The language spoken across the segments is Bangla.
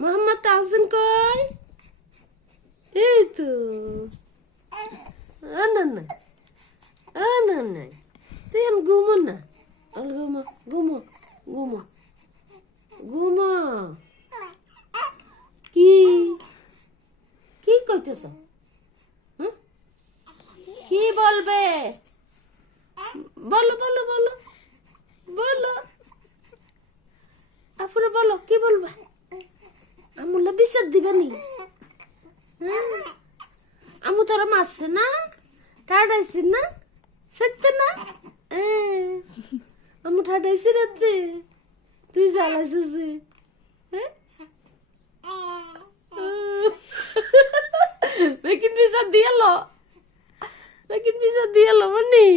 মোহাম্মদ তাহসিন কই? এই তো না না না না, তুই এখন ঘুমো না, ঘুমো ঘুমো ঘুমো ঘুমো। কি কি কইতেছ? কি বলবে? বলো বলো বলো বলো, আপুরে বলো কি বলবে? আমুলা বিচার দিবেনি? আমু তোরা মারছে না, ঠাডাইছি না, সত্য না? আমু ঠাডাইছি রাত্রে, তুই জ্বালাইছিস। বেকিন পিজা দিয়েলো, বেকিন পিজা দিয়েলো মনি,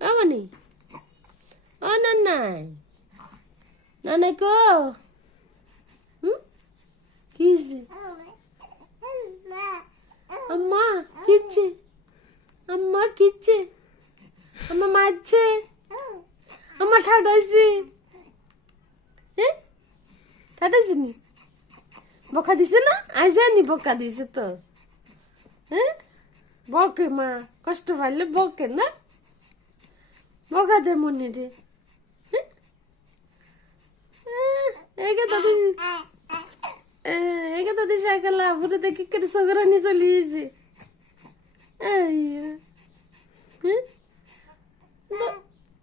মনি ও না নাই না নাই কো কি আম্মা কিচ্ছে, আম্মা কিচ্ছে, আম্মা মারছে, আম্মা ঠাডাইছি, ঠাডাইছি নি? বকা দিছে না? আই জানি বকা দিছে তো। বকে মা, কষ্ট পাইলে বকে না, বকা দে মনে রে। একে দাদি সাইকেল আপুরে দেখি কেটে সগরানি চলিয়েছে।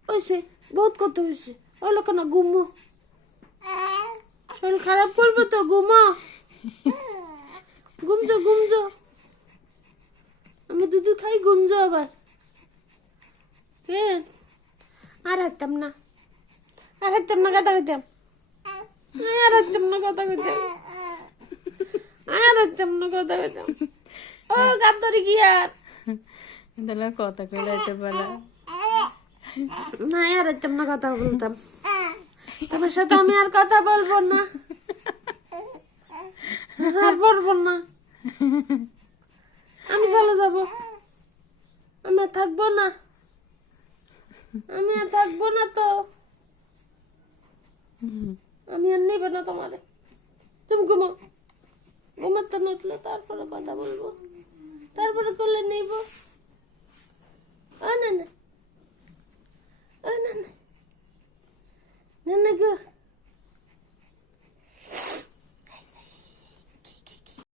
ওইসে বহুত কত হয়েছে, ওলো কেন ঘুমো, শরীর খারাপ করবো তো, ঘুমো ঘুমজো ঘুমজো, আমি দুধ খাই ঘুমজো আবার। আর হাঁটতাম না, আর হাঁটতাম না, কথা কইতাম, আর হাঁটতাম না, কথা কইতাম, আর হাঁটতাম না, কথা কইতাম। ও গান ধরে কি আর তাহলে কথা কইলাইতে পারা না, আর হাঁটতাম না, কথা বলতাম। তোমার সাথে আমি আর কথা বলবো না, আর বলবো না, আমি চলে যাবো, আমি আর থাকবো না, আমি আর থাকবো না তো, আমি আর নেবো না তোমারে। তুমি ঘুমো, ঘুমাতে না উঠলে তারপরে কথা বলবো, তারপরে করলে নেবো।